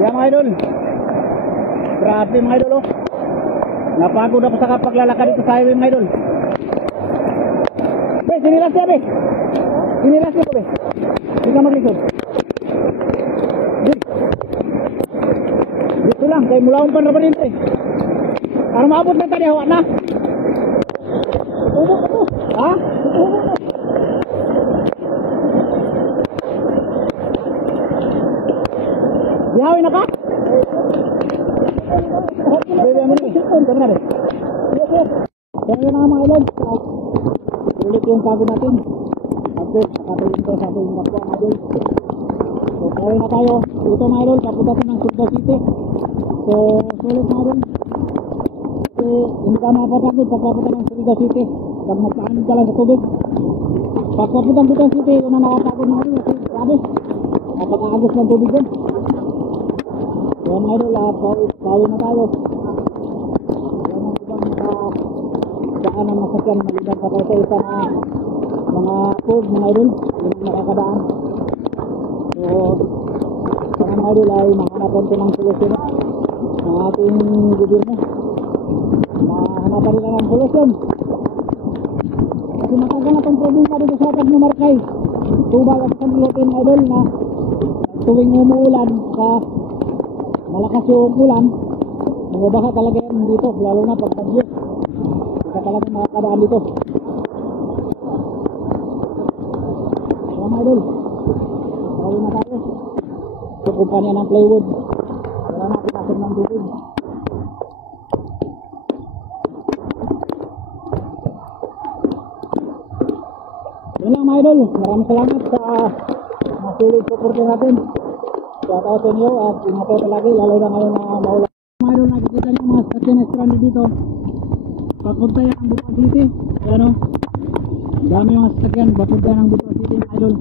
Yan mga idol. Grabe mga idol oh. Napagod ako sa paglalakad dito sa highway mga idol. Be, sinilas siya be. Sinilas siya ko be. Hindi ka maglisod. Dito lang, kaya mulaon pa na ba rin pre. Para maabot na tadi hawa na. Ha? Yawin na ka? Bebe mo ni. Kami na rin. Kaya yun mga ilog. Ulit yung pagod natin. Update. Nakatuloy tayo sa ating kapwa mga idol. So kaya na tayo. Ito mga idol. Kapunta tayo ng Surigao City. So sulit mga idol. Kasi hindi ka mapapagod pagkapunta ng Surigao City. Pag nagkaan ka lang sa tubig. Pagkapunta ng Surigao City, yun ang nakapagod mga idol. Kasi grabe. Napakaagos ng tubig din. So mga idol, pauwi na tayo. Yan ang ibang daan ng masakyan. Maliban pa tayo sa isa na mga food mga idol. Yun ang nakakadaan. So sana mga idol ay mahanapan ito ng solusyon ng ating gobyerno. Mahanapan rin ng solusyon. Kasi matagal na itong problema dito sa Pagmamarkay. Tubal at Sanlotin mga idol na tuwing umuulan sa malakas yung ulan, bumabaka talaga yan dito, lalo na pag tagyo. Hindi ka talaga makakadaan dito. Kaya mga idol, tawin na tayo. Sa kumpanya ng plywood. Kaya natin natin ng tubig. Yun lang mga idol, maraming salamat sa masulit support natin. Shout out sa inyo at ingat tayo palagi, lalo na ngayon na maulan. Mga idol, nakikita nyo mga sasakyan na stranded dito. Papunta yan ang Butuan City. Ayan o, dami mga sasakyan papunta ng Butuan City mga idol.